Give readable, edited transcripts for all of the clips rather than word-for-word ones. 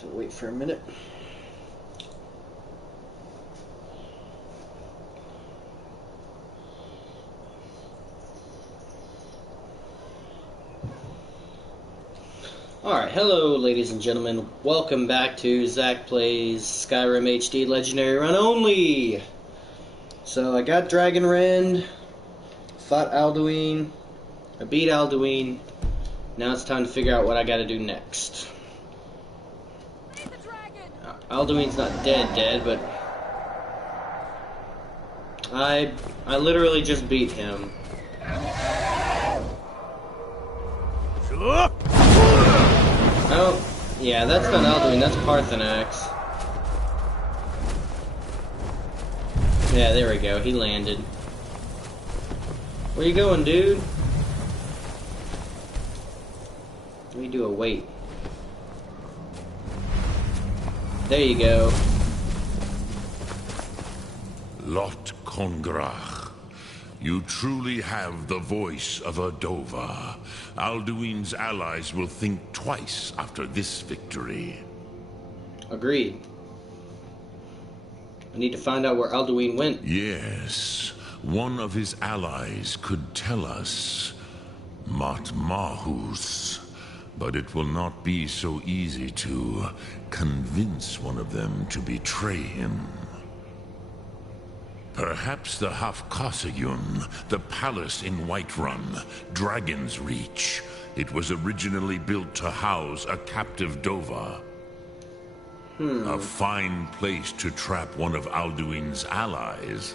So wait for a minute. Alright, hello ladies and gentlemen. Welcome back to Zack Plays Skyrim HD Legendary ONLY. So I got Dragonrend, fought Alduin, I beat Alduin. Now it's time to figure out what I gotta do next. Alduin's not dead, but I literally just beat him. Oh, yeah, that's not Alduin, that's Parthenax. Yeah, there we go, he landed. Where you going, dude? Let me do a wait. There you go. Lot Kongrach, you truly have the voice of a Dova. Alduin's allies will think twice after this victory. Agreed. I need to find out where Alduin went. Yes, one of his allies could tell us. Matmahus. But it will not be so easy to convince one of them to betray him. Perhaps the Hafkasayun, the palace in Whiterun, Dragon's Reach. It was originally built to house a captive Dova. A fine place to trap one of Alduin's allies,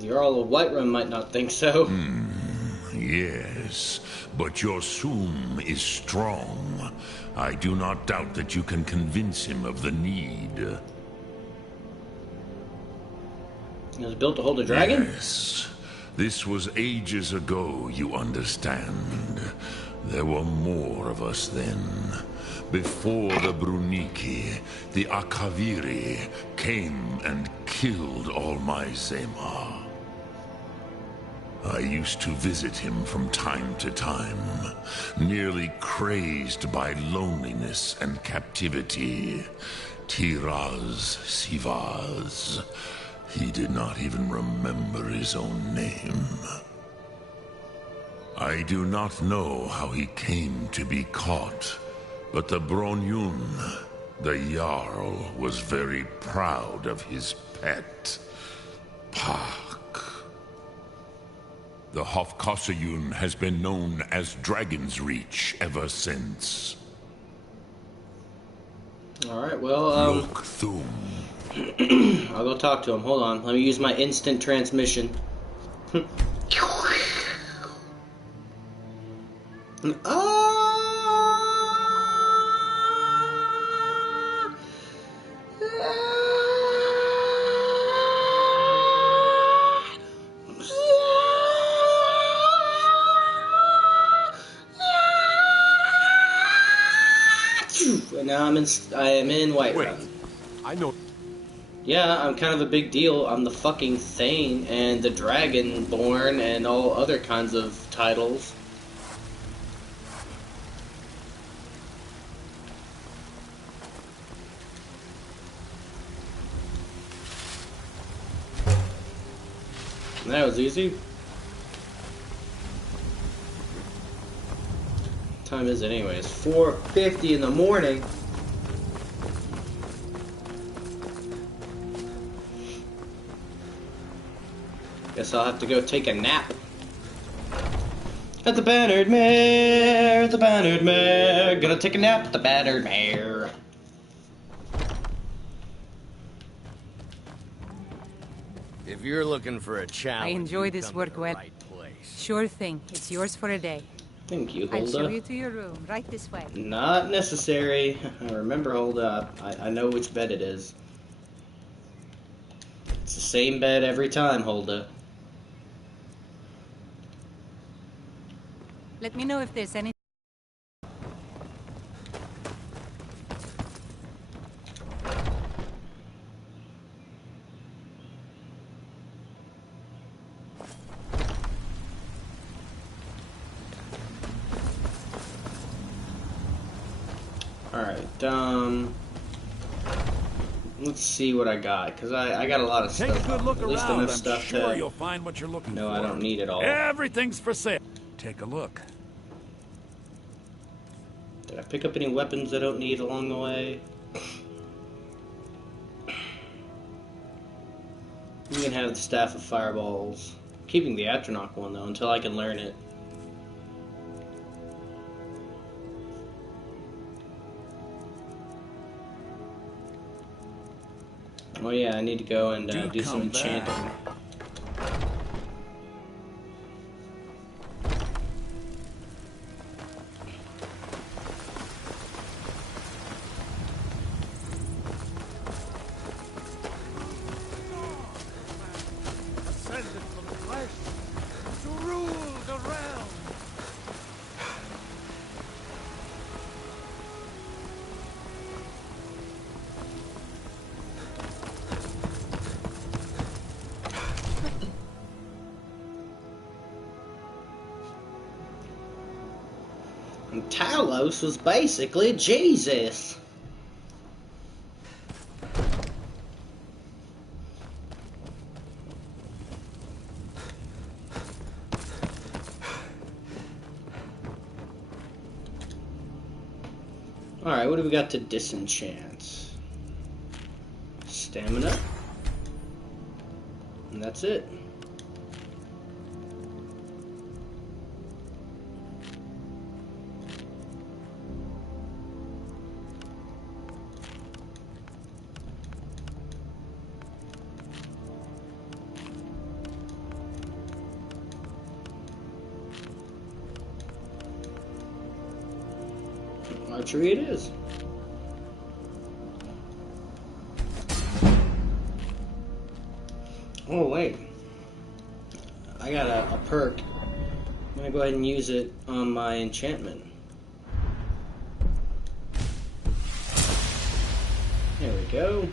The Earl of Whiterun might not think so. Yes, but your Soom is strong. I do not doubt that you can convince him of the need. It was built to hold a dragon? Yes. This was ages ago, you understand. There were more of us then. Before the Bruniki, the Akaviri came and killed all my Zema. I used to visit him from time to time, nearly crazed by loneliness and captivity. Tiraz Sivaz. He did not even remember his own name. I do not know how he came to be caught, but the Bronyun, the Jarl, was very proud of his pet, Pak. The Hafkasayun has been known as Dragon's Reach ever since. Alright, well, Look, Thum. I'll go talk to him. Hold on. Let me use my instant transmission. And now I am in Whiterun. Wait, I know. Yeah, I'm kind of a big deal. I'm the fucking Thane and the Dragonborn and all other kinds of titles. That was easy. What time is it anyway? It's 4:50 in the morning. Guess I'll have to go take a nap. At the Bannered Mare, the Bannered Mare. Gonna take a nap at the Bannered Mare. If you're looking for a challenge, I enjoy you this come work to the well. right place. Sure thing. It's yours for a day. Thank you, I'll show Hulda. you to your room, right this way. Not necessary. Remember, Hulda, I know which bed it is. It's the same bed every time, Hulda. Let me know if there's any... Alright, let's see what I got, because I got a lot of stuff. Take a good look At least around. enough I'm stuff sure to... you'll find what you're looking No, for. I don't need it all. Everything's for sale. Take a look. Did I pick up any weapons I don't need along the way? You can have the Staff of Fireballs. Keeping the Atronach one, though, until I can learn it. Oh yeah, I need to go and do some enchanting. Ascended from the flesh to rule the realm. And Talos was basically Jesus. Alright, what do we got to disenchant? Stamina. And that's it. Archery it is. Oh wait, I got a perk. I'm gonna go ahead and use it on my enchantment. There we go.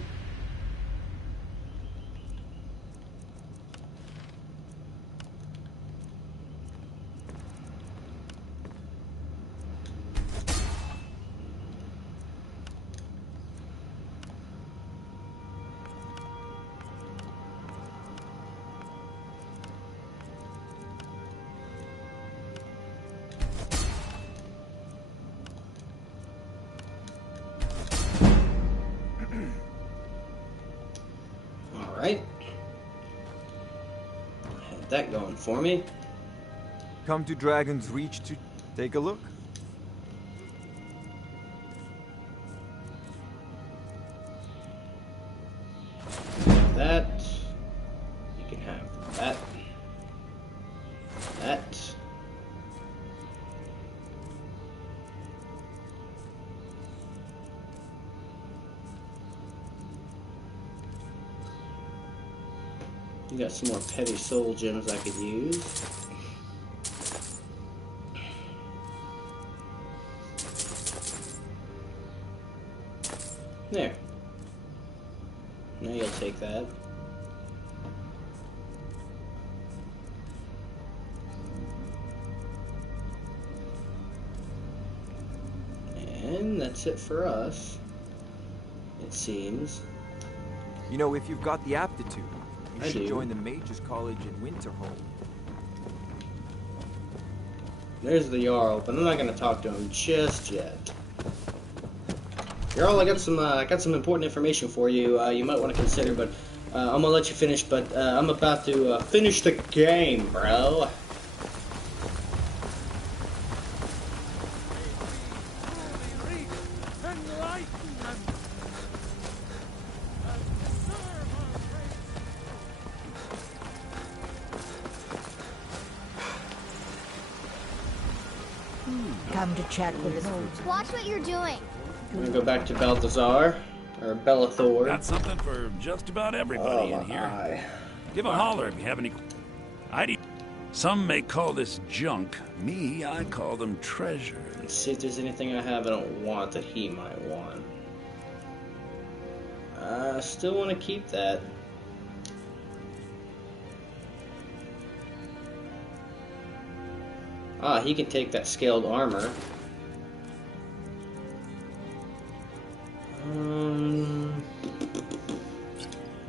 Alright. Had that going for me. Come to Dragon's Reach to take a look. That. You can have that. That. You got some more petty soul gems I could use. There. Now you'll take that. And that's it for us, it seems. You know, if you've got the aptitude, you I should do. join the Mages College in Winterhold. There's the Jarl, but I'm not going to talk to him just yet. Jarl, I got some important information for you. You might want to consider, but I'm gonna let you finish. But I'm about to finish the game, bro. Come to chat with us. Watch what you're doing. I'm gonna go back to Balthazar or Bellathor. Got something for just about everybody in here. my. Give a holler if you have any. Some may call this junk. Me, I call them treasure. Let's see if there's anything I have I don't want that he might want. I still want to keep that. Ah, he can take that scaled armor.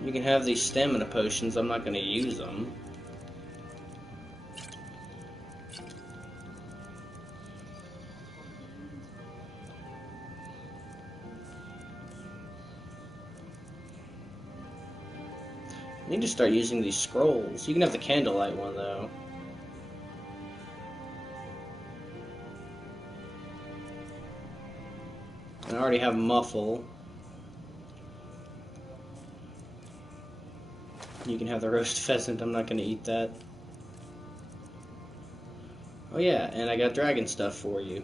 You can have these stamina potions. I'm not going to use them. I need to start using these scrolls. You can have the candlelight one, though. I already have muffle. You can have the roast pheasant. I'm not going to eat that. Oh yeah, and I got dragon stuff for you.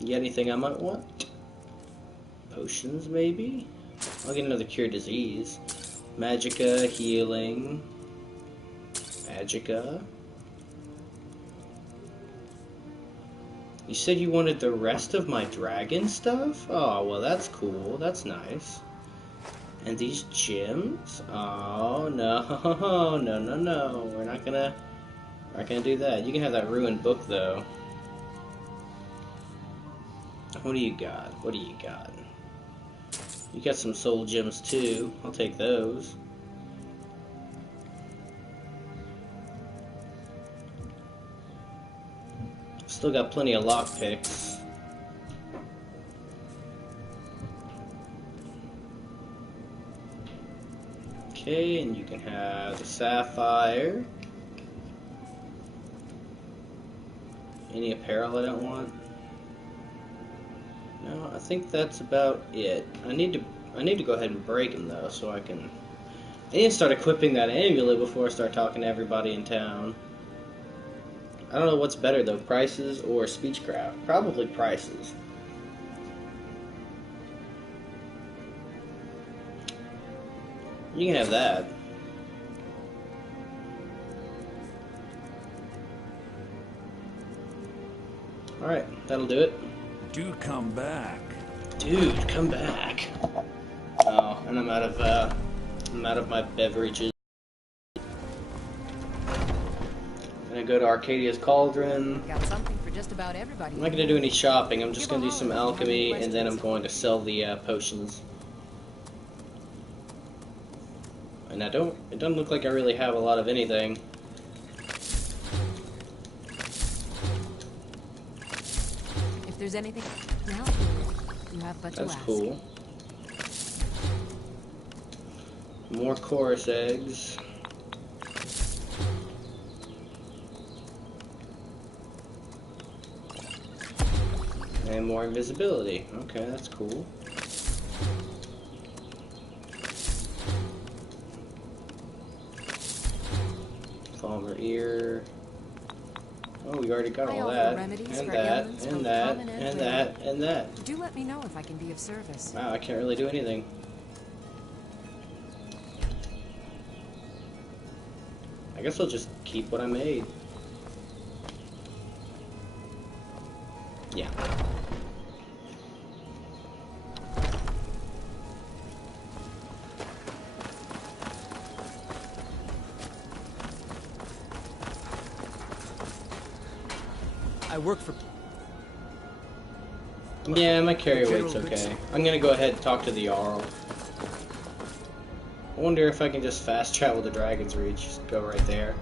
You got anything I might want? Potions, maybe? I'll get another cure disease. Magicka, healing. Magicka. You said you wanted the rest of my dragon stuff? Oh, well that's cool. That's nice. And these gems? Oh, no. No. We're not gonna do that. You can have that ruined book, though. What do you got? What do you got? You got some soul gems, too. I'll take those. Still got plenty of lockpicks. Okay, and you can have the sapphire. Any apparel I don't want? No, I think that's about it. I need to go ahead and break them though, so I need to start equipping that amulet before I start talking to everybody in town. I don't know what's better though, prices or speechcraft. Probably prices. You can have that. Alright, that'll do it. Do come back. Dude, come back. Oh, and I'm out of my beverages. Gonna go to Arcadia's Cauldron. Got something for just about everybody. I'm not gonna do any shopping. I'm just gonna do some alchemy, and then I'm going to sell the potions. And it doesn't look like I really have a lot of anything. If there's anything now, you have but to ask. That's cool. More chorus eggs. And more invisibility. Okay, that's cool. Falmer ear. Oh, we already got all that. And that, and that, and that, and that. Do let me know if I can be of service. Wow, I can't really do anything. I guess I'll just keep what I made. Yeah. I work for... Yeah, my carry weight's okay. I'm gonna go ahead and talk to the Jarl. I wonder if I can just fast travel to Dragon's Reach. Just go right there.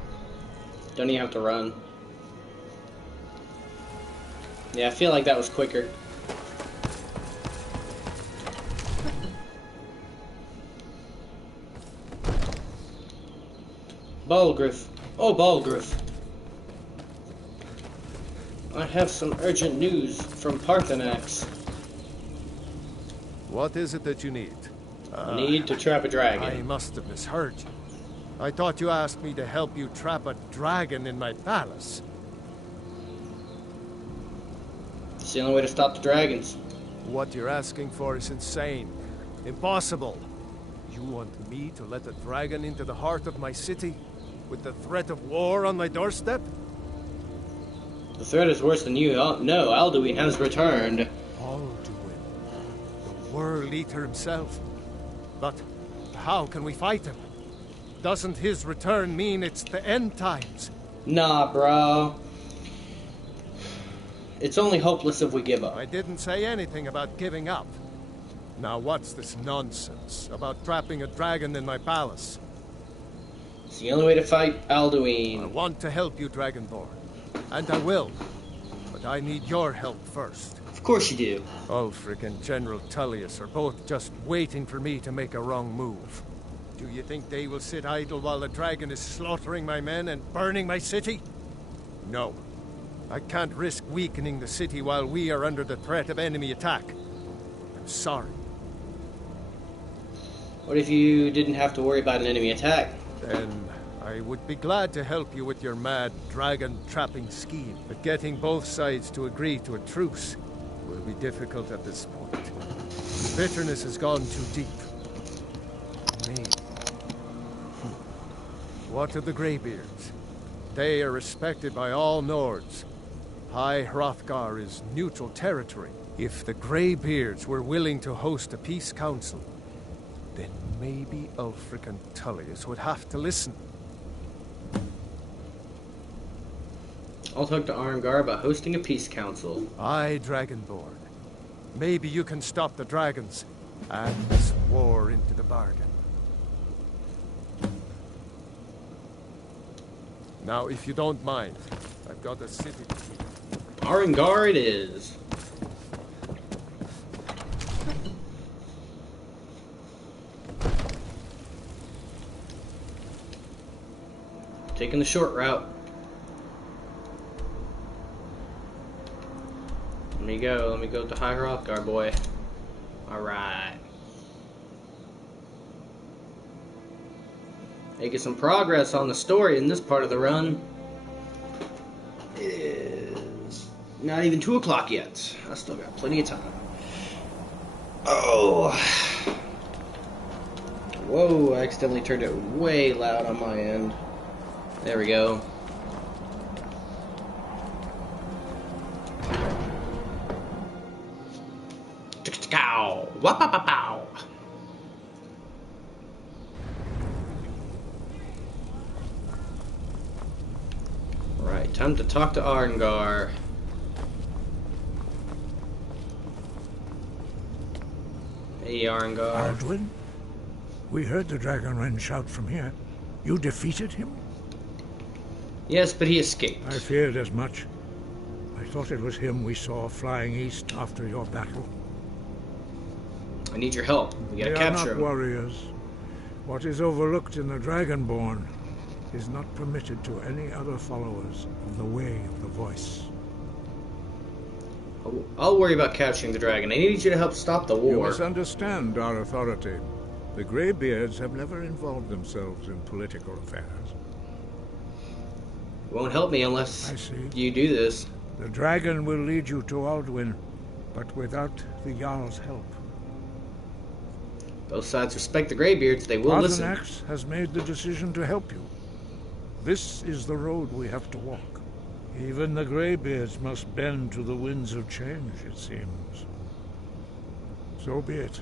Don't even have to run. Yeah, I feel like that was quicker. Balgriff. Oh, Balgriff. I have some urgent news from Parthenax. What is it that you need? Need to trap a dragon. I must have misheard you. I thought you asked me to help you trap a dragon in my palace. It's the only way to stop the dragons. What you're asking for is insane. Impossible. You want me to let a dragon into the heart of my city? With the threat of war on my doorstep? The threat is worse than you know. Alduin has returned. Alduin. The World Eater himself. But how can we fight him? Doesn't his return mean it's the end times? Nah, bro. It's only hopeless if we give up. I didn't say anything about giving up. Now what's this nonsense about trapping a dragon in my palace? It's the only way to fight I Alduin. want to help you, Dragonborn. And I will. But I need your help first. Of course you do. Ulfric and General Tullius are both just waiting for me to make a wrong move. Do you think they will sit idle while the dragon is slaughtering my men and burning my city? No. I can't risk weakening the city while we are under the threat of enemy attack. I'm sorry. What if you didn't have to worry about an enemy attack? Then I would be glad to help you with your mad dragon-trapping scheme. But getting both sides to agree to a truce will be difficult at this point. The bitterness has gone too deep. Maybe. What of the Greybeards? They are respected by all Nords. High Hrothgar is neutral territory. If the Greybeards were willing to host a peace council, then maybe Ulfric and Tullius would have to listen. I'll talk to Arngar about hosting a peace council. Aye, Dragonborn. Maybe you can stop the dragons. Add this war into the bargain. Now, if you don't mind, I've got a city to keep. Arngar it is. Taking the short route. Let me go to High Hrothgar, boy. Alright. Making some progress on the story in this part of the run. It is not even 2 o'clock yet. I still got plenty of time. Oh. Whoa, I accidentally turned it way loud on my end. There we go. Wapapapow. Right, time to talk to Arngar. Hey, Arngar. Alduin? We heard the Dragonrend shout from here. You defeated him? Yes, but he escaped. I feared as much. I thought it was him we saw flying east after your battle. I need your help. We gotta capture him. They are not warriors. What is overlooked in the Dragonborn is not permitted to any other followers of the Way of the Voice. I'll worry about capturing the dragon. I need you to help stop the war. You must understand our authority. The Greybeards have never involved themselves in political affairs. It won't help me unless you do this. The dragon will lead you to Alduin, but without the Jarl's help. Both sides respect the Greybeards. They will listen. Arthanax has made the decision to help you. This is the road we have to walk. Even the Greybeards must bend to the winds of change, it seems. So be it.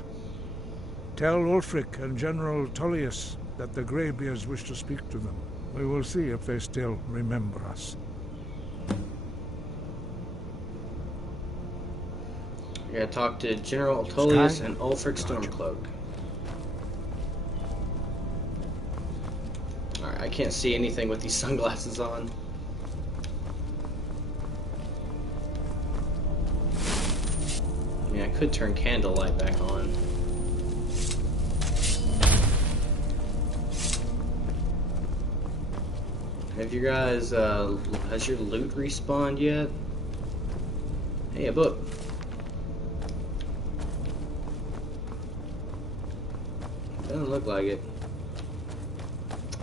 Tell Ulfric and General Tullius that the Greybeards wish to speak to them. We will see if they still remember us. I gotta talk to General Tullius and Ulfric Stormcloak. Alright, I can't see anything with these sunglasses on. I mean, I could turn candlelight back on. Have you guys, has your loot respawned yet? Hey, a book. Doesn't look like it.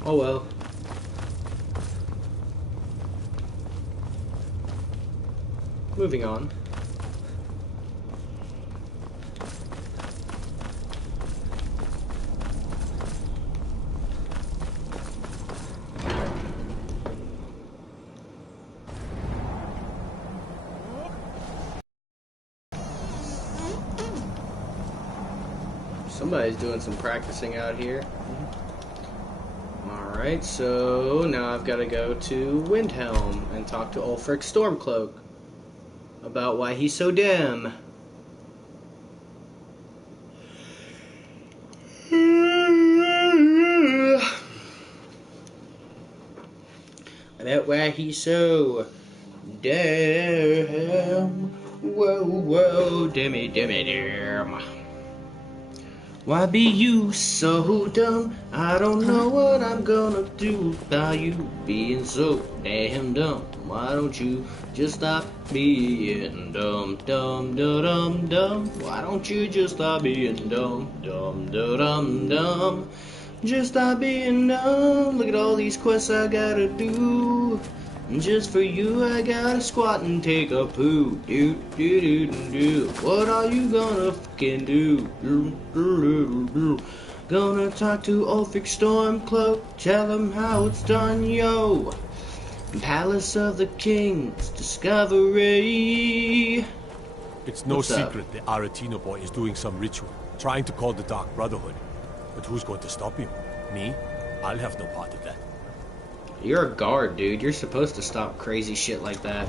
Oh well. Moving on. Somebody's doing some practicing out here. Alright, so now I've got to go to Windhelm and talk to Ulfric Stormcloak about why he's so dim. why he's so damn. Whoa, whoa, dimmy, damn. Why be you so dumb? I don't know what I'm gonna do about you being so damn dumb. Why don't you just stop being dumb, dumb, dumb, dumb? Why don't you just stop being dumb, dumb, dumb, dumb? Just stop being dumb. Look at all these quests I gotta do. Just for you, I gotta squat and take a poo. Do, do, do, do, do. What are you gonna fucking do? Do, do, do, do. Gonna talk to Ulfric Stormcloak, tell him how it's done, yo. Palace of the Kings, discovery. It's no What's up? secret the Aretino boy is doing some ritual, trying to call the Dark Brotherhood. But who's going to stop him? Me? I'll have no part of that. You're a guard, dude. You're supposed to stop crazy shit like that.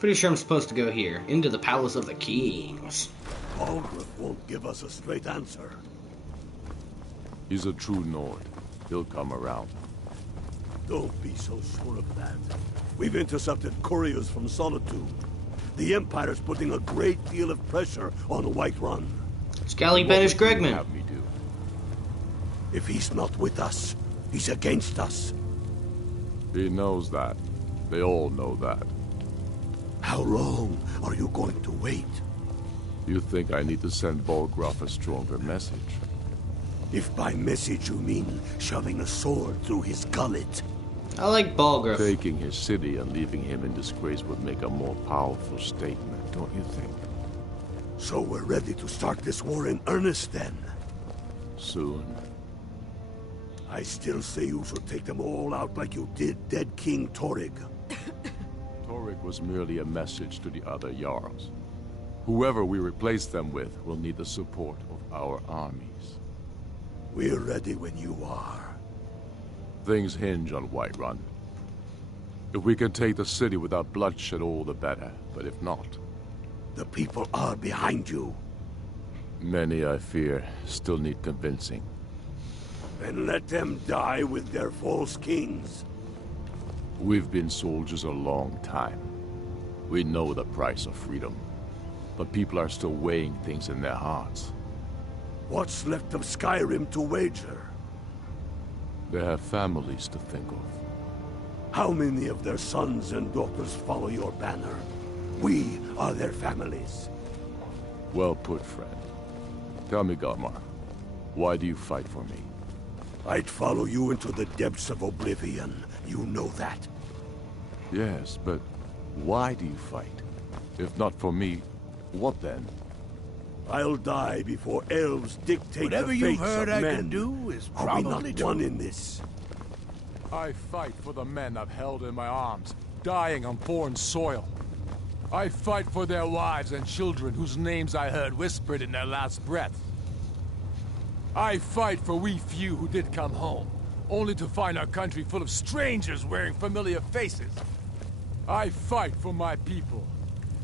Pretty sure I'm supposed to go here, into the Palace of the Kings. Balgruuf won't give us a straight answer. He's a true Nord. He'll come around. Don't be so sure of that. We've intercepted couriers from Solitude. The Empire's putting a great deal of pressure on Whiterun. Scally Banish Gregman. Have me do. If he's not with us, he's against us. He knows that. They all know that. How long are you going to wait? You think I need to send Balgruuf a stronger message? If by message you mean shoving a sword through his gullet. I like Balgruuf. Taking his city and leaving him in disgrace would make a more powerful statement, don't you think? So we're ready to start this war in earnest then? Soon. I still say you should take them all out like you did dead King Torrig. Torrig was merely a message to the other Jarls. Whoever we replace them with will need the support of our armies. We're ready when you are. Things hinge on Whiterun. If we can take the city without bloodshed, all the better. But if not... The people are behind you. Many, I fear, still need convincing. Then let them die with their false kings. We've been soldiers a long time. We know the price of freedom. But people are still weighing things in their hearts. What's left of Skyrim to wager? They have families to think of. How many of their sons and daughters follow your banner? We are their families. Well put, friend. Tell me, Galmar, why do you fight for me? I'd follow you into the depths of oblivion. You know that. Yes, but why do you fight? If not for me, what then? I'll die before elves dictate the fates of men. I can do is Are we probably not true. one in this? I fight for the men I've held in my arms, dying on foreign soil. I fight for their wives and children whose names I heard whispered in their last breath. I fight for we few who did come home, only to find our country full of strangers wearing familiar faces. I fight for my people,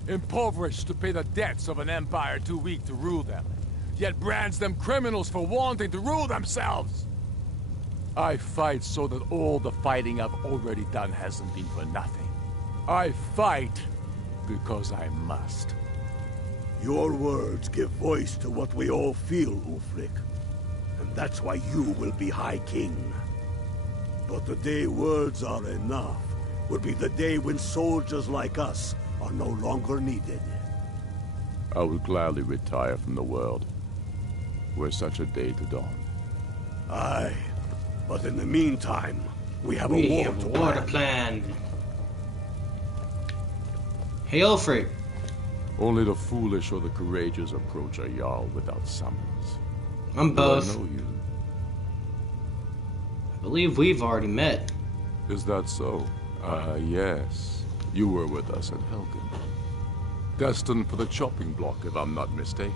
impoverished to pay the debts of an empire too weak to rule them, yet brands them criminals for wanting to rule themselves. I fight so that all the fighting I've already done hasn't been for nothing. I fight because I must. Your words give voice to what we all feel, Ulfric. And that's why you will be High King. But the day words are enough will be the day when soldiers like us are no longer needed. I would gladly retire from the world, were such a day to dawn. Aye, but in the meantime, we have a war to plan. Hey, Ulfric. Only the foolish or the courageous approach a Jarl without summons. I'm both. Do I know you? I believe we've already met. Is that so? Yes. You were with us at Helgen. Destined for the chopping block, if I'm not mistaken.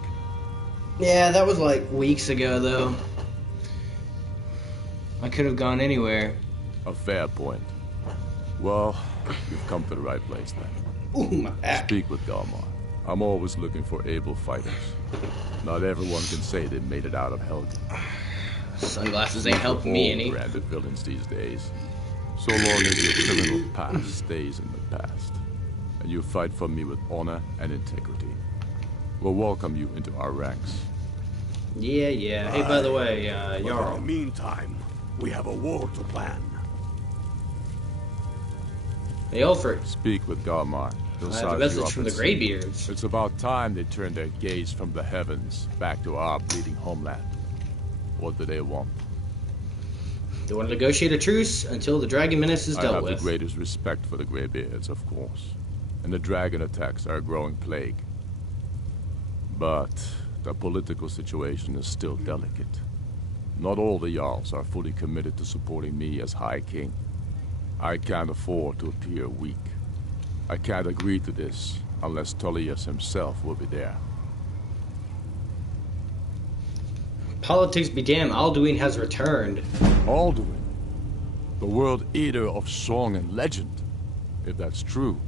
Yeah, that was like weeks ago, though. I could have gone anywhere. A fair point. Well, you've come to the right place then. Ooh, my back. Speak with Galmar. I'm always looking for able fighters. Not everyone can say they made it out of Helgen. Sunglasses ain't helping me any. Branded villains these days. So long as your criminal past stays in the past, and you fight for me with honor and integrity, we'll welcome you into our ranks. Yeah, yeah. Hey, by the way, But in Jarl. the meantime, we have a war to plan. Hey, Ulfric. Speak with Galmar. He'll I have a size you message up from and the see. Greybeards. It's about time they turned their gaze from the heavens back to our bleeding homeland. What do they want? They want to negotiate a truce until the dragon menace is I dealt have with. the greatest respect for the Greybeards, of course. And the dragon attacks are a growing plague. But the political situation is still delicate. Not all the Jarls are fully committed to supporting me as High King. I can't afford to appear weak. I can't agree to this unless Tullius himself will be there. Politics be damned, Alduin has returned. Alduin? The world eater of song and legend? If that's true.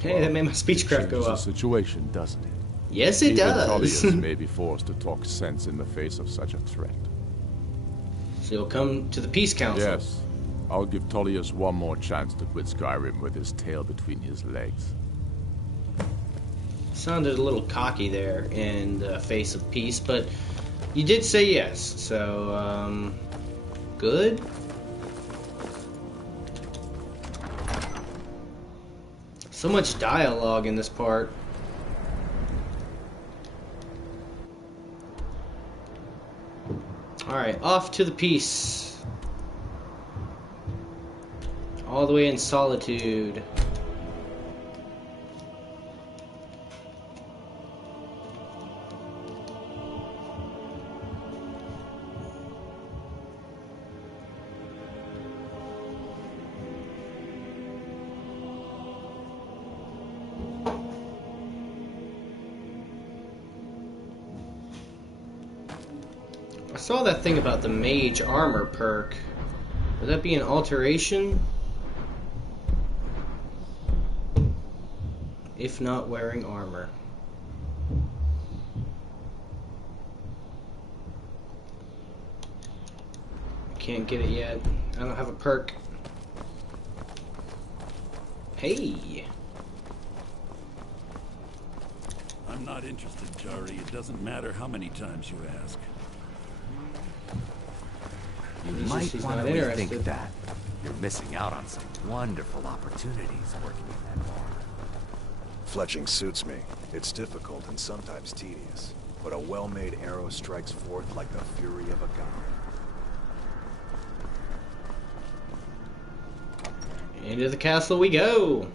Hey, that made my speechcraft go Changes up. the situation, doesn't it? Yes, it Even does. Tullius may be forced to talk sense in the face of such a threat. So you'll come to the Peace Council. Yes. I'll give Tullius one more chance to quit Skyrim with his tail between his legs. Sounded a little cocky there in the face of peace, but you did say yes, so, good. So much dialogue in this part. Alright, off to the peace. All the way in solitude. I saw that thing about the mage armor perk. Would that be an alteration? If not wearing armor. Can't get it yet. I don't have a perk. Hey! I'm not interested, Jari. It doesn't matter how many times you ask. You He's might just want not to interested. rethink that. You're missing out on some wonderful opportunities working in that bar. Fletching suits me. It's difficult and sometimes tedious, but a well-made arrow strikes forth like the fury of a god. Into the castle we go!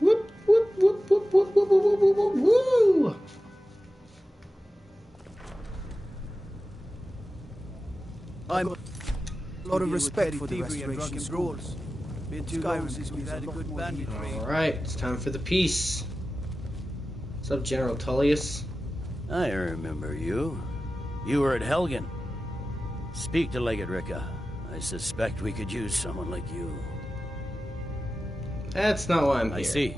Whoop, whoop, whoop, whoop, whoop, whoop, whoop, whoop, whoop, woo! I'm a lot of respect for the restoration rules. Been too long since we've had a good bandit raid. Alright, it's time for the peace. What's up, General Tullius? I remember you. You were at Helgen. Speak to Legate Ricka. I suspect we could use someone like you. That's not why I'm here. I see.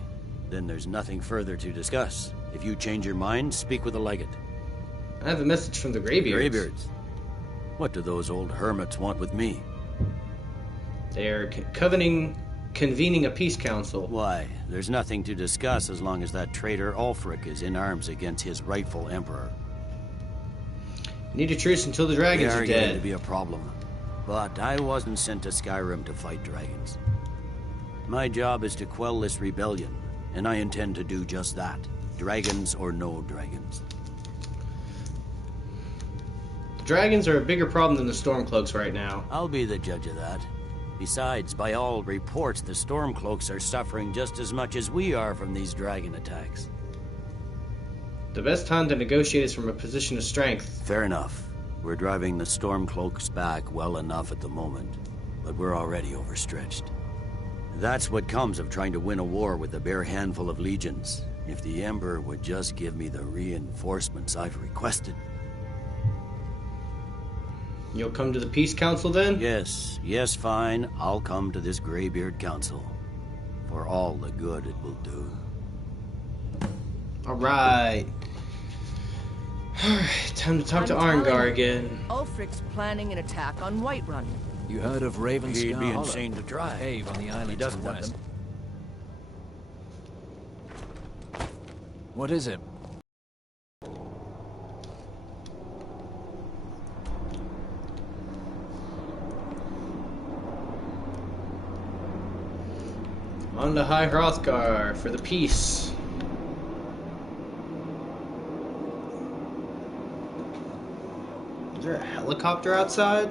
Then there's nothing further to discuss. If you change your mind, speak with the Legate. I have a message from the Greybeards. Greybeards? What do those old hermits want with me? They are convening a peace council. Why? There's nothing to discuss as long as that traitor Ulfric is in arms against his rightful emperor. Need a truce until the dragons They are are getting dead. to be a problem. But I wasn't sent to Skyrim to fight dragons. My job is to quell this rebellion, and I intend to do just that. Dragons or no dragons. The dragons are a bigger problem than the Stormcloaks right now. I'll be the judge of that. Besides, by all reports, the Stormcloaks are suffering just as much as we are from these dragon attacks. The best time to negotiate is from a position of strength. Fair enough. We're driving the Stormcloaks back well enough at the moment, but we're already overstretched. That's what comes of trying to win a war with a bare handful of legions. If the Emperor would just give me the reinforcements I've requested. You'll come to the Peace Council then? Yes, fine. I'll come to this Greybeard Council. For all the good it will do. Alright. Alright, time to talk to I'm Arngar telling you, again. Ulfric's planning an attack on Whiterun. You heard of Ravenscar He'd be Hollow? insane to try. Cave on the island. He doesn't want west. them. What is it? On to High Hrothgar for the peace. Is there a helicopter outside?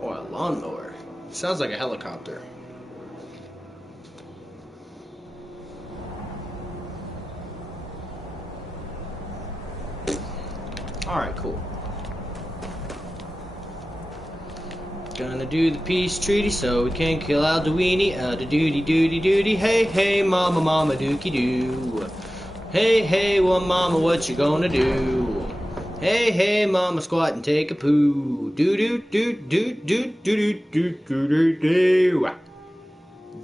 Or a lawnmower? Sounds like a helicopter. Alright, cool. Gonna do the peace treaty so we can kill Alduin. Doody. Hey, hey, mama, mama, dookie doo. Hey, hey, well, mama, what you gonna do? Hey, hey, mama, squat and take a poo. Do.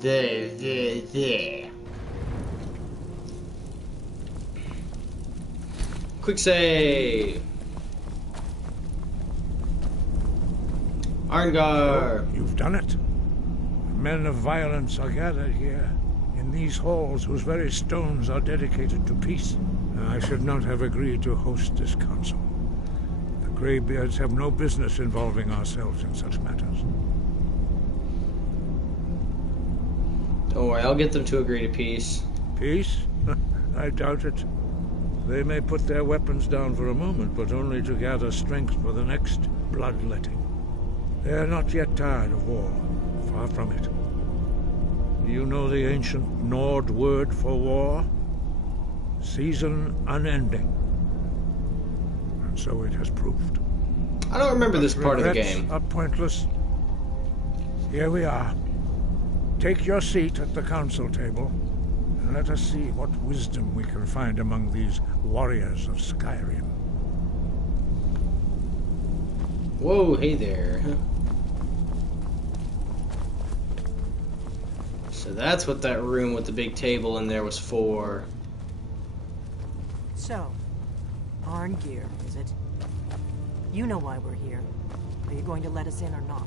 There. Quick save. Arngar. You've done it. Men of violence are gathered here, in these halls whose very stones are dedicated to peace. I should not have agreed to host this council. The Greybeards have no business involving ourselves in such matters. Don't worry, I'll get them to agree to peace. Peace? I doubt it. They may put their weapons down for a moment, but only to gather strength for the next bloodletting. They are not yet tired of war. Far from it. You know the ancient Nord word for war? Season unending. And so it has proved. I don't remember this part of the Regrets game. are pointless. Here we are. Take your seat at the council table, and let us see what wisdom we can find among these warriors of Skyrim. Whoa, hey there. So that's what that room with the big table in there was for. So, Arngeir, is it? You know why we're here. Are you going to let us in or not?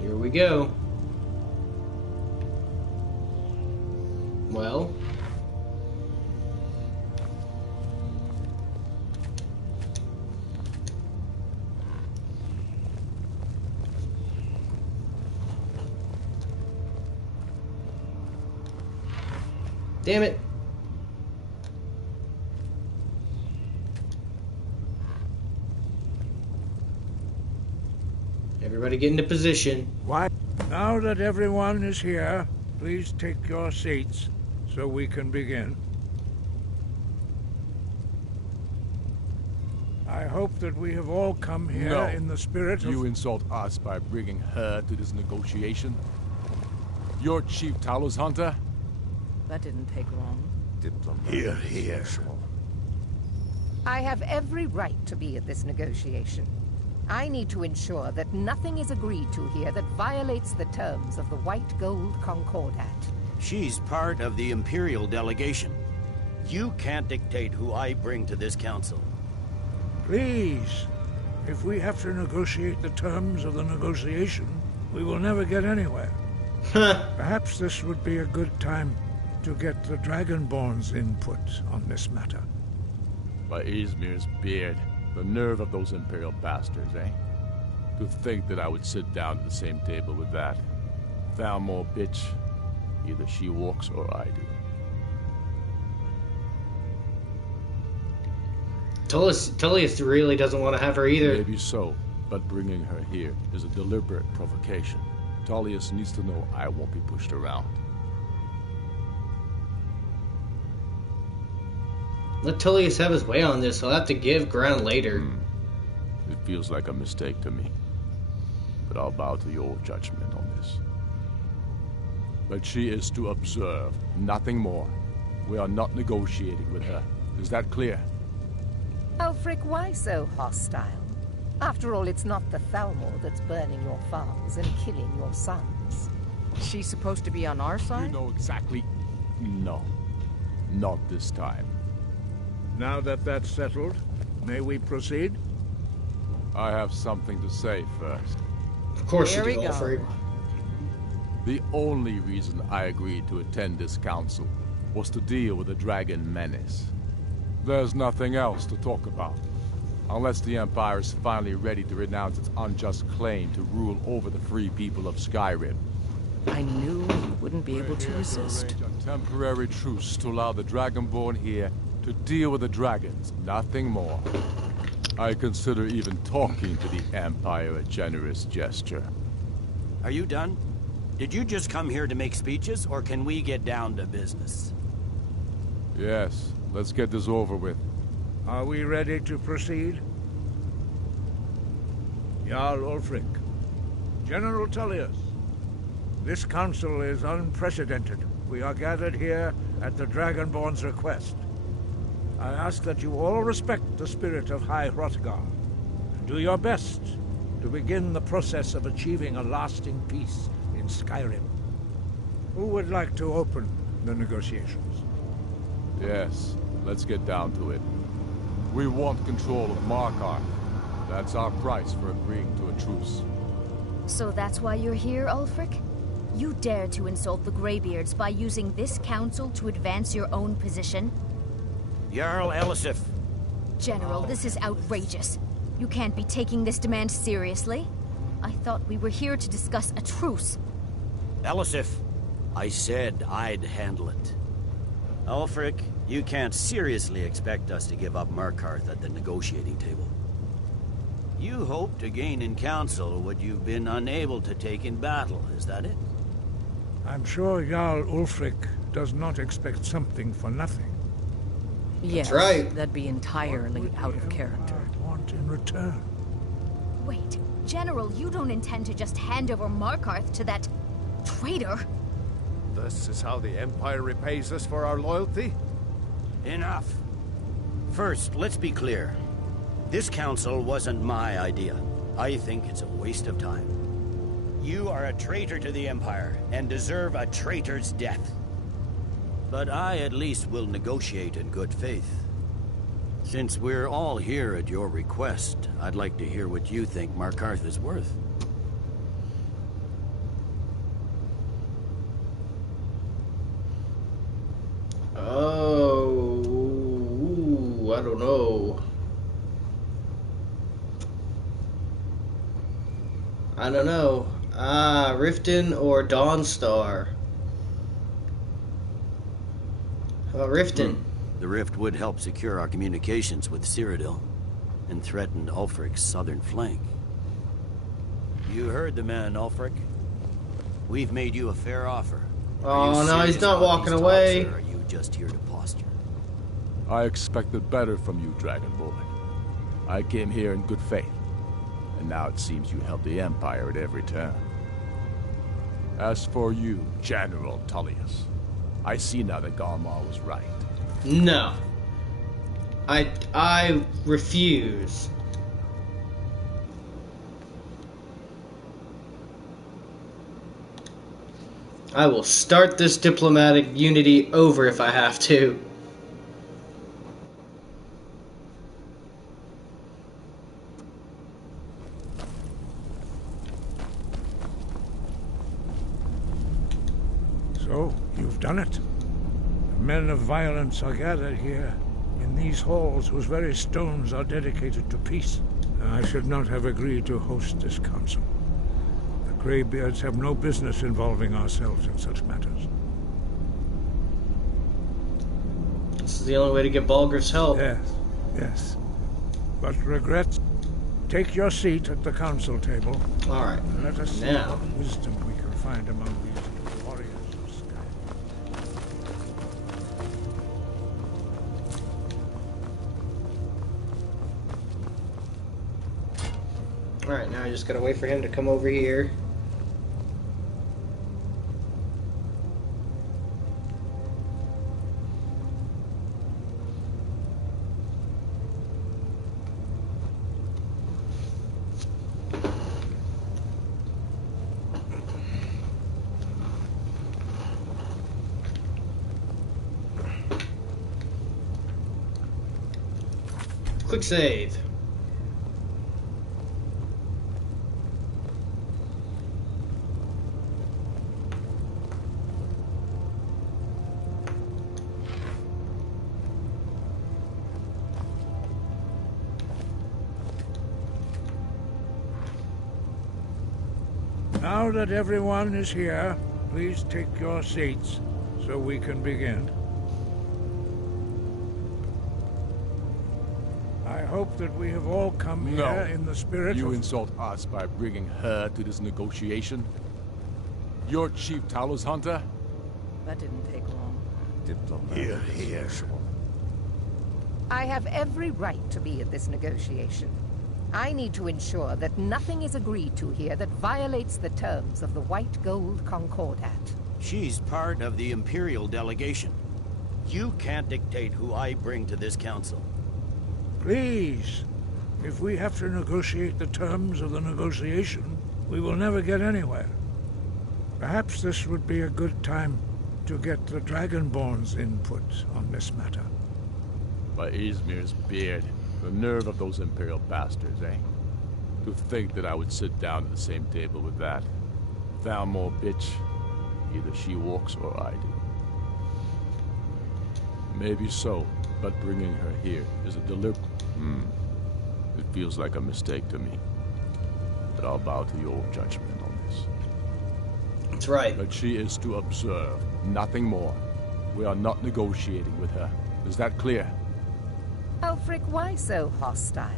Here we go. Well. Damn it. Everybody get into position. Why? Now that everyone is here, please take your seats so we can begin. I hope that we have all come here No. in the spirit of... You insult us by bringing her to this negotiation? You're Chief Talos Hunter? That didn't take long. Here. I have every right to be at this negotiation. I need to ensure that nothing is agreed to here that violates the terms of the White Gold Concordat. She's part of the Imperial delegation. You can't dictate who I bring to this council. Please, if we have to negotiate the terms of the negotiation, we will never get anywhere. Perhaps this would be a good time to get the Dragonborn's input on this matter. By Izmir's beard, the nerve of those Imperial bastards, eh? To think that I would sit down at the same table with that. Falmer bitch. Either she walks or I do. Tullius really doesn't want to have her either. Maybe so, but bringing her here is a deliberate provocation. Tullius needs to know I won't be pushed around. Let Tullius have his way on this. He'll have to give ground later. It feels like a mistake to me. But I'll bow to your judgment on this. But she is to observe, nothing more. We are not negotiating with her. Is that clear? Ulfric, why so hostile? After all, it's not the Falmer that's burning your farms and killing your sons. She's supposed to be on our side? You know exactly... No. Not this time. Now that that's settled, may we proceed? I have something to say first. Of course you do, Alfred. The only reason I agreed to attend this council was to deal with the dragon menace. There's nothing else to talk about. Unless the Empire is finally ready to renounce its unjust claim to rule over the free people of Skyrim. I knew you wouldn't be able to resist. A temporary truce to allow the Dragonborn here to deal with the dragons, nothing more. I consider even talking to the Empire a generous gesture. Are you done? Did you just come here to make speeches, or can we get down to business? Yes, let's get this over with. Are we ready to proceed? Jarl Ulfric, General Tullius, this council is unprecedented. We are gathered here at the Dragonborn's request. I ask that you all respect the spirit of High Hrothgar, and do your best to begin the process of achieving a lasting peace in Skyrim. Who would like to open the negotiations? Yes, let's get down to it. We want control of Markarth. That's our price for agreeing to a truce. So that's why you're here, Ulfric? You dare to insult the Greybeards by using this council to advance your own position? Jarl Elisif. General, this is outrageous. You can't be taking this demand seriously. I thought we were here to discuss a truce. Elisif, I said I'd handle it. Ulfric, you can't seriously expect us to give up Markarth at the negotiating table. You hope to gain in council what you've been unable to take in battle, is that it? I'm sure Jarl Ulfric does not expect something for nothing. Yes, that's right. That'd be entirely out of character. Want in return. Wait, General, you don't intend to just hand over Markarth to that traitor? This is how the Empire repays us for our loyalty? Enough. First, let's be clear. This council wasn't my idea. I think it's a waste of time. You are a traitor to the Empire, and deserve a traitor's death. But I at least will negotiate in good faith. Since we're all here at your request, I'd like to hear what you think Markarth is worth. Oh, I don't know. Riften or Dawnstar? Riften. The rift would help secure our communications with Cyrodiil, and threaten Ulfric's southern flank. You heard the man, Ulfric. We've made you a fair offer. Oh no, he's not walking away. Or are you just here to posture? I expected better from you, Dragonborn. I came here in good faith, and now it seems you help the Empire at every turn. As for you, General Tullius, I see now that Garmar was right. No. I refuse. I will start this diplomatic unity over if I have to. So, you've done it. The men of violence are gathered here, in these halls whose very stones are dedicated to peace. I should not have agreed to host this council. The Greybeards have no business involving ourselves in such matters. This is the only way to get Balgriff's help. Yes. But regrets. Take your seat at the council table. Alright. Let us see now what wisdom we can find among these warriors of Sky. Alright, now I just gotta wait for him to come over here. quick save. Now that everyone is here, please take your seats so we can begin. I hope that we have all come here in the spirit You of... insult us by bringing her to this negotiation? You're Chief Talos Hunter? That didn't take long. Here, here. I have every right to be at this negotiation. I need to ensure that nothing is agreed to here that violates the terms of the White Gold Concordat. She's part of the Imperial delegation. You can't dictate who I bring to this council. Please, if we have to negotiate the terms of the negotiation, we will never get anywhere. Perhaps this would be a good time to get the Dragonborn's input on this matter. By Izmir's beard. The nerve of those Imperial bastards, eh? To think that I would sit down at the same table with that. Falmer bitch. Either she walks or I do. Maybe so, but bringing her here is a deliberate... It feels like a mistake to me. But I'll bow to your judgment on this. That's right. But she is to observe, nothing more. We are not negotiating with her. Is that clear? Ulfric, why so hostile?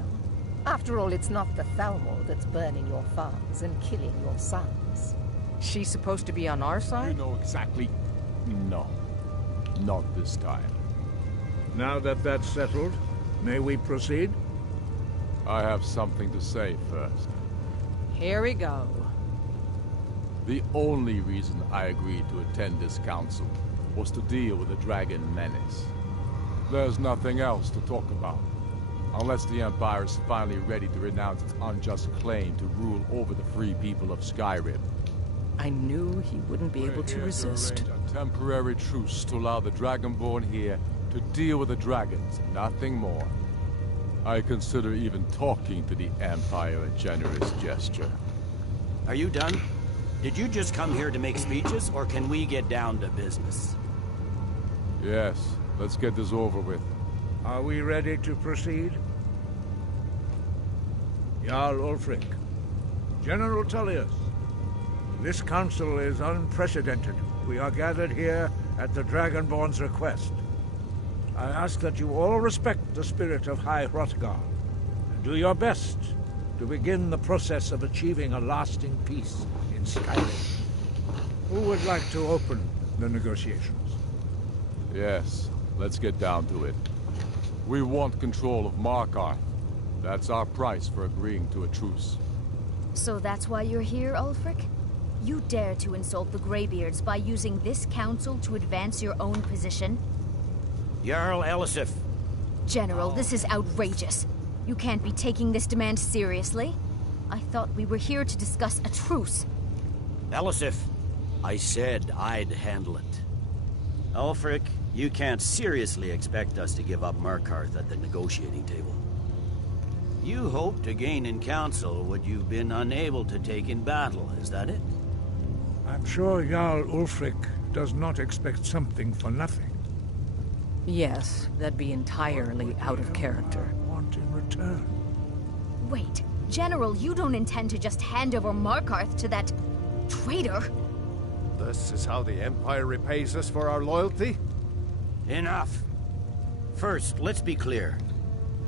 After all, it's not the Falmer that's burning your farms and killing your sons. She's supposed to be on our side? You know exactly... No. Not this time. Now that that's settled, may we proceed? I have something to say first. Here we go. The only reason I agreed to attend this council was to deal with the dragon menace. There's nothing else to talk about. Unless the Empire is finally ready to renounce its unjust claim to rule over the free people of Skyrim. I knew he wouldn't be able to resist. A temporary truce to allow the Dragonborn here to deal with the dragons, nothing more. I consider even talking to the Empire a generous gesture. Are you done? Did you just come here to make speeches, or can we get down to business? Yes, let's get this over with. Are we ready to proceed? Jarl Ulfric, General Tullius, this council is unprecedented. We are gathered here at the Dragonborn's request. I ask that you all respect the spirit of High Hrothgar, and do your best to begin the process of achieving a lasting peace in Skyrim. Who would like to open the negotiations? Yes, let's get down to it. We want control of Markarth. That's our price for agreeing to a truce. So that's why you're here, Ulfric? You dare to insult the Greybeards by using this council to advance your own position? Jarl Elisif. General, this is outrageous. You can't be taking this demand seriously. I thought we were here to discuss a truce. Elisif, I said I'd handle it. Ulfric, you can't seriously expect us to give up Markarth at the negotiating table. You hoped to gain in council what you've been unable to take in battle, is that it? I'm sure Jarl Ulfric does not expect something for nothing. Yes, that'd be entirely out of character. Want in return? Wait, General, you don't intend to just hand over Markarth to that traitor? This is how the Empire repays us for our loyalty? Enough. First, let's be clear.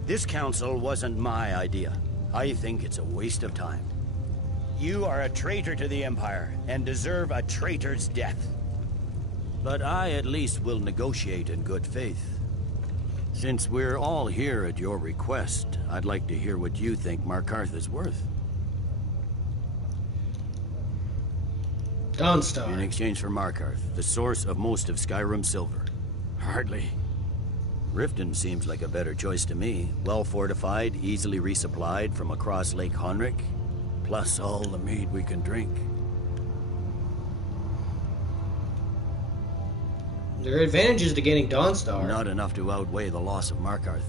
This council wasn't my idea. I think it's a waste of time. You are a traitor to the Empire, and deserve a traitor's death. But I at least will negotiate in good faith. Since we're all here at your request, I'd like to hear what you think Markarth is worth. Dawnstar. In exchange for Markarth, the source of most of Skyrim's silver. Hardly. Riften seems like a better choice to me. Well fortified, easily resupplied from across Lake Honric, plus all the mead we can drink. There are advantages to getting Dawnstar. Not enough to outweigh the loss of Markarth.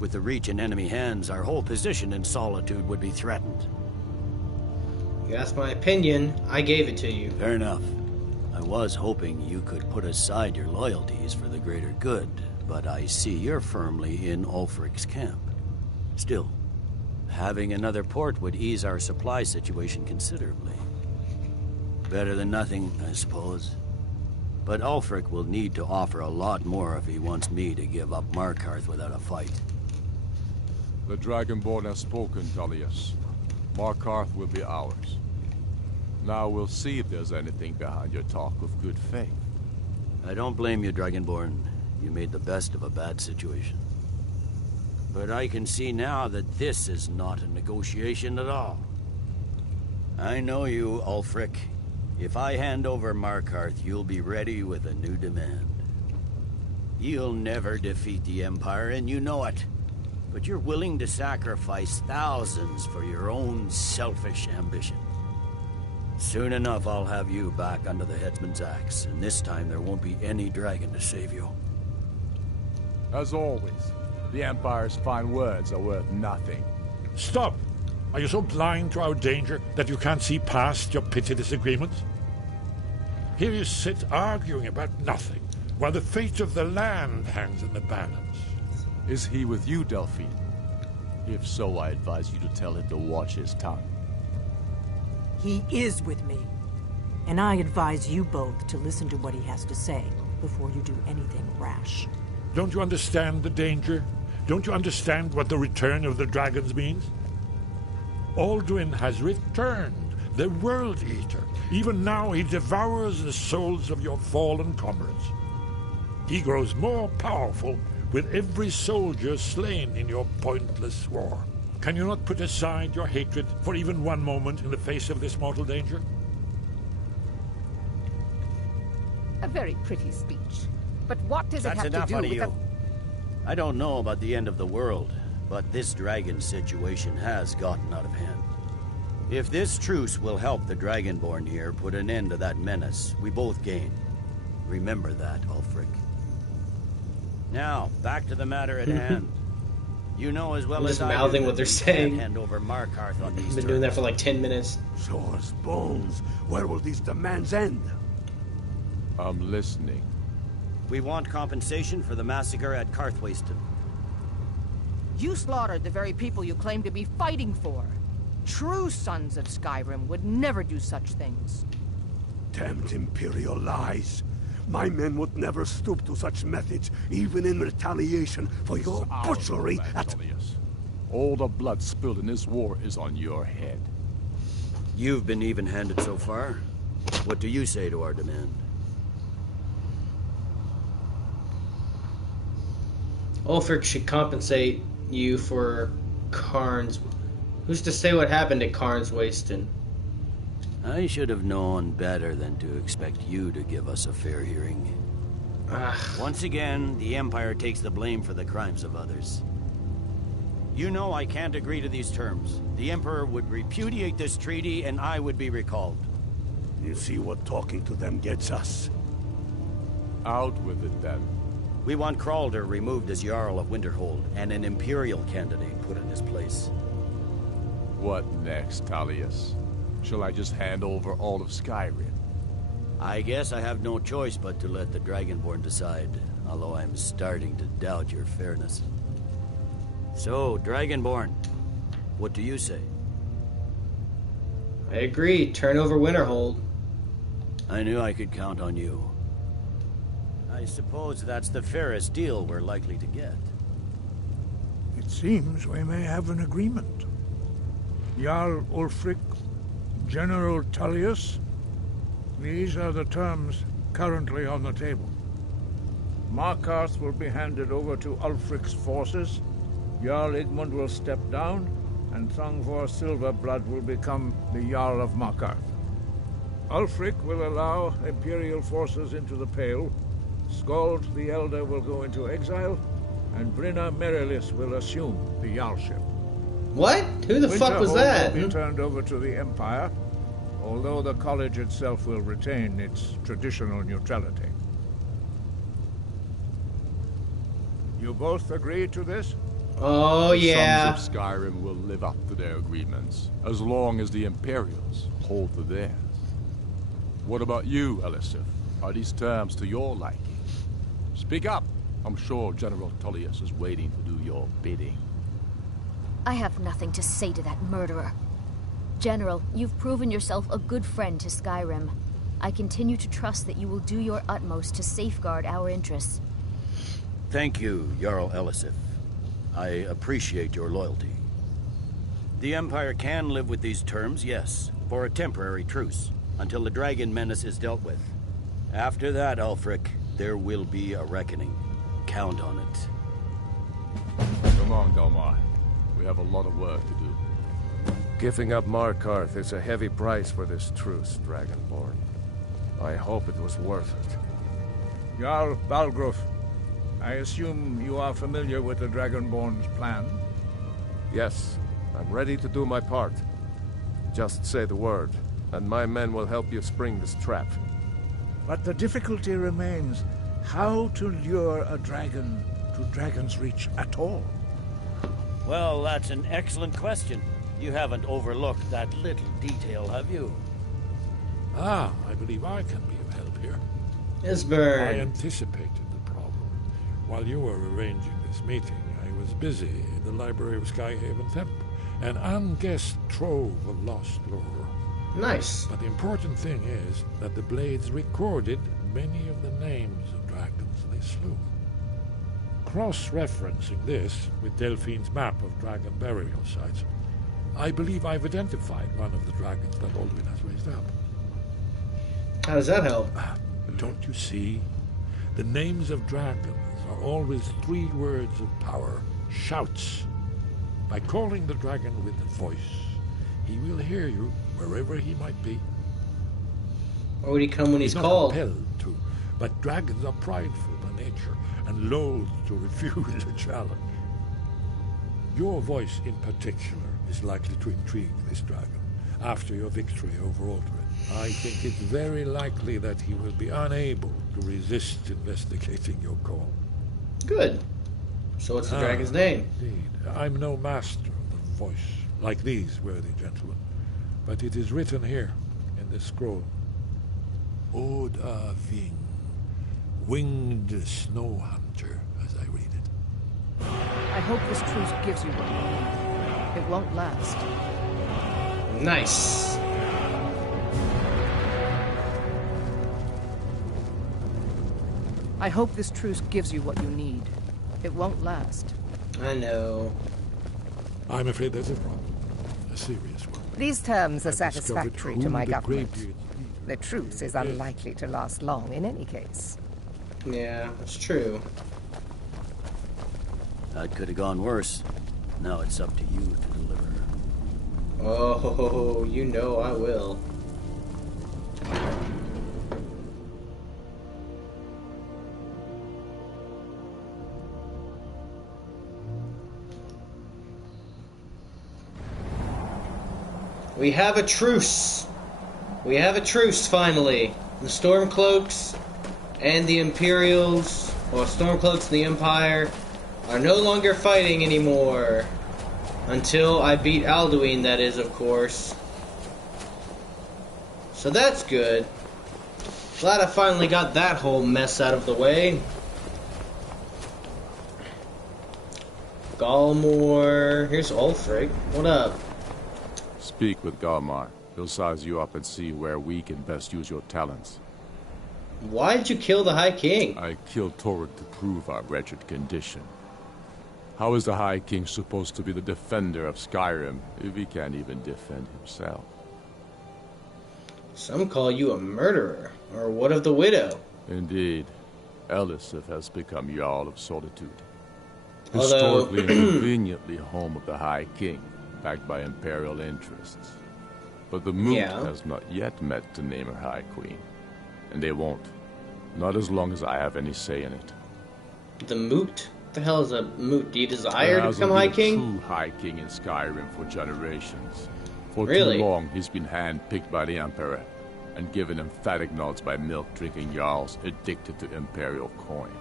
With the Reach in enemy hands, our whole position in Solitude would be threatened. You asked my opinion, I gave it to you. Fair enough. I was hoping you could put aside your loyalties for the greater good, but I see you're firmly in Ulfric's camp. Still, having another port would ease our supply situation considerably. Better than nothing, I suppose. But Ulfric will need to offer a lot more if he wants me to give up Markarth without a fight. The Dragonborn has spoken, Tullius. Markarth will be ours. Now we'll see if there's anything behind your talk of good faith. I don't blame you, Dragonborn. You made the best of a bad situation. But I can see now that this is not a negotiation at all. I know you, Ulfric. If I hand over Markarth, you'll be ready with a new demand. You'll never defeat the Empire, and you know it. But you're willing to sacrifice thousands for your own selfish ambition. Soon enough, I'll have you back under the headsman's axe, and this time there won't be any dragon to save you. As always, the Empire's fine words are worth nothing. Stop! Are you so blind to our danger that you can't see past your petty disagreements? Here you sit arguing about nothing, while the fate of the land hangs in the balance. Is he with you, Delphine? If so, I advise you to tell him to watch his tongue. He is with me. And I advise you both to listen to what he has to say before you do anything rash. Don't you understand the danger? Don't you understand what the return of the dragons means? Alduin has returned, the World Eater. Even now he devours the souls of your fallen comrades. He grows more powerful with every soldier slain in your pointless war. Can you not put aside your hatred for even one moment in the face of this mortal danger? A very pretty speech. But what does it have to do with you. I don't know about the end of the world, but this dragon situation has gotten out of hand. If this truce will help the Dragonborn here put an end to that menace, we both gain. Remember that, Ulfric. Now, back to the matter at hand. You know as well as I do mouthing what they're saying. Hand over Markarth on these Been doing that for like 10 minutes. Swords, bones. Where will these demands end? I'm listening. We want compensation for the massacre at Karthwasten. You slaughtered the very people you claim to be fighting for. True sons of Skyrim would never do such things. Damned Imperial lies. My men would never stoop to such methods, even in retaliation for your butchery at... All the blood spilled in this war is on your head. You've been even-handed so far. What do you say to our demand? Ulfric should compensate you for Karn's... Who's to say what happened at Karnswasten? I should have known better than to expect you to give us a fair hearing. Once again, the Empire takes the blame for the crimes of others. You know I can't agree to these terms. The Emperor would repudiate this treaty and I would be recalled. You see what talking to them gets us? Out with it then. We want Kralder removed as Jarl of Winterhold and an Imperial candidate put in his place. What next, Tullius? Shall I just hand over all of Skyrim? I guess I have no choice but to let the Dragonborn decide, although I'm starting to doubt your fairness. So, Dragonborn, what do you say? I agree. Turn over Winterhold. I knew I could count on you. I suppose that's the fairest deal we're likely to get. It seems we may have an agreement. Jarl Ulfric, General Tullius, these are the terms currently on the table. Markarth will be handed over to Ulfric's forces, Jarl Igmund will step down, and Thongvor Silverblood will become the Jarl of Markarth. Ulfric will allow Imperial forces into the Pale, Skald the Elder will go into exile, and Brinna Merilis will assume the Jarlship. What? Who the fuck was that? Will be turned over to the Empire, although the college itself will retain its traditional neutrality. You both agree to this? Oh, yeah. The sons of Skyrim will live up to their agreements, as long as the Imperials hold to theirs. What about you, Elisif? Are these terms to your liking? Speak up. I'm sure General Tullius is waiting to do your bidding. I have nothing to say to that murderer. General, you've proven yourself a good friend to Skyrim. I continue to trust that you will do your utmost to safeguard our interests. Thank you, Jarl Elisif. I appreciate your loyalty. The Empire can live with these terms, yes, for a temporary truce, until the dragon menace is dealt with. After that, Ulfric, there will be a reckoning. Count on it. Come on, Galmar. We have a lot of work to do. Giving up Markarth is a heavy price for this truce, Dragonborn. I hope it was worth it. Jarl Balgruuf, I assume you are familiar with the Dragonborn's plan? Yes, I'm ready to do my part. Just say the word, and my men will help you spring this trap. But the difficulty remains how to lure a dragon to Dragon's Reach at all. Well, that's an excellent question. You haven't overlooked that little detail, have you? Ah, I believe I can be of help here. Isburn. I anticipated the problem. While you were arranging this meeting, I was busy in the library of Skyhaven Temple, an unguessed trove of lost lore. Nice. But the important thing is that the Blades recorded many of the names of dragons they slew. Cross-referencing this with Delphine's map of dragon burial sites, I believe I've identified one of the dragons that Alduin has raised up. How does that help? Don't you see? The names of dragons are always 3 words of power, shouts. By calling the dragon with a voice, he will hear you wherever he might be. Or would he come when he's not called? Compelled to, but dragons are prideful by nature and loath to refuse a challenge. Your voice in particular is likely to intrigue this dragon after your victory over Alduin. I think it's very likely that he will be unable to resist investigating your call. Good. So what's the dragon's name? Indeed. I'm no master of the voice, like these worthy gentlemen, but it is written here in this scroll. Oda Ving, winged snow hunter, as I read it. I hope this truce gives you what you need. It won't last. Nice. I hope this truce gives you what you need. It won't last. I know. I'm afraid there's a problem. A serious one. These terms are I've satisfactory discovered to my who the government. Greybeards The truce is unlikely to last long in any case. Yeah, that's true. That could have gone worse. Now it's up to you to deliver. Oh, you know I will. We have a truce. We have a truce, finally. The Stormcloaks and the Imperials, or Stormcloaks and the Empire, are no longer fighting anymore. Until I beat Alduin, that is, of course. So that's good. Glad I finally got that whole mess out of the way. Galmor. Here's Ulfric. What up? Speak with Galmar. He'll size you up and see where we can best use your talents. Why did you kill the High King? I killed Toruk to prove our wretched condition. How is the High King supposed to be the defender of Skyrim if he can't even defend himself? Some call you a murderer. Or what of the widow? Indeed. Elisif has become Jarl of Solitude. Although... Historically and conveniently home of the High King, backed by Imperial interests. But the Moot has not yet met to name her High Queen. And they won't. Not as long as I have any say in it. The Moot? What the hell is a Moot? Do you desire to become High King? True High King in Skyrim for generations. For Really? too long, he's been handpicked by the Emperor and given emphatic nods by milk-drinking Jarls addicted to Imperial coin.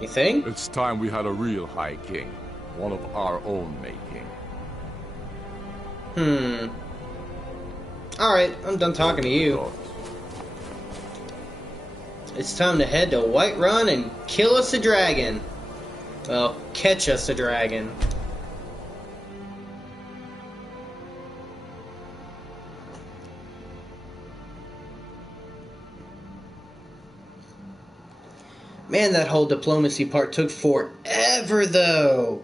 You think? It's time we had a real High King. one of our own making. Alright, I'm done talking to you. It's time to head to Whiterun and kill us a dragon. Well, catch us a dragon. Man, that whole diplomacy part took forever, though.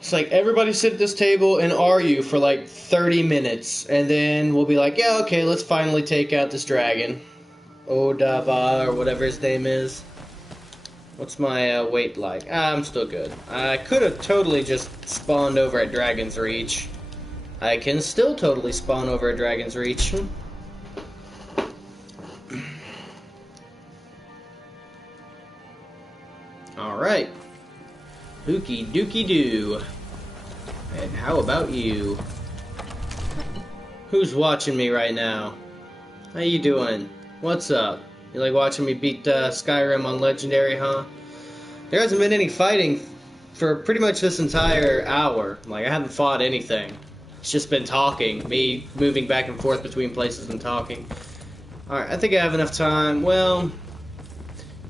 It's like, everybody sit at this table and argue for like 30 minutes. And then we'll be like, yeah, okay, let's finally take out this dragon. Odava, or whatever his name is. What's my weight like? I'm still good. I could have totally just spawned over at Dragon's Reach. I can still totally spawn over at Dragon's Reach. Alright. Hooky dooky doo. And how about you? Who's watching me right now? How you doing? What's up? You like watching me beat Skyrim on Legendary, huh? There hasn't been any fighting for pretty much this entire hour. Like, I haven't fought anything. It's just been talking. Me moving back and forth between places and talking. Alright, I think I have enough time. Well,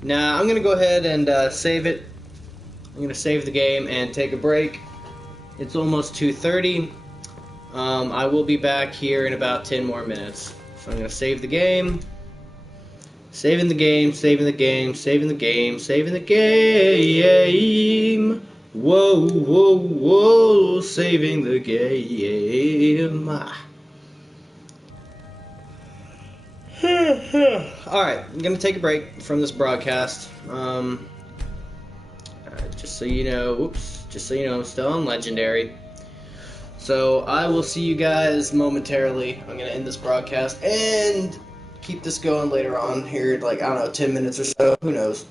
nah, I'm going to go ahead and save it. I'm going to save the game and take a break. It's almost 2:30. I will be back here in about 10 more minutes. So I'm going to save the game. Saving the game, saving the game, saving the game, saving the game. Whoa, whoa, whoa, saving the game. Alright, I'm going to take a break from this broadcast. Just so you know, I'm still on Legendary. So I will see you guys momentarily. I'm going to end this broadcast and keep this going later on here, like, I don't know, 10 minutes or so. Who knows?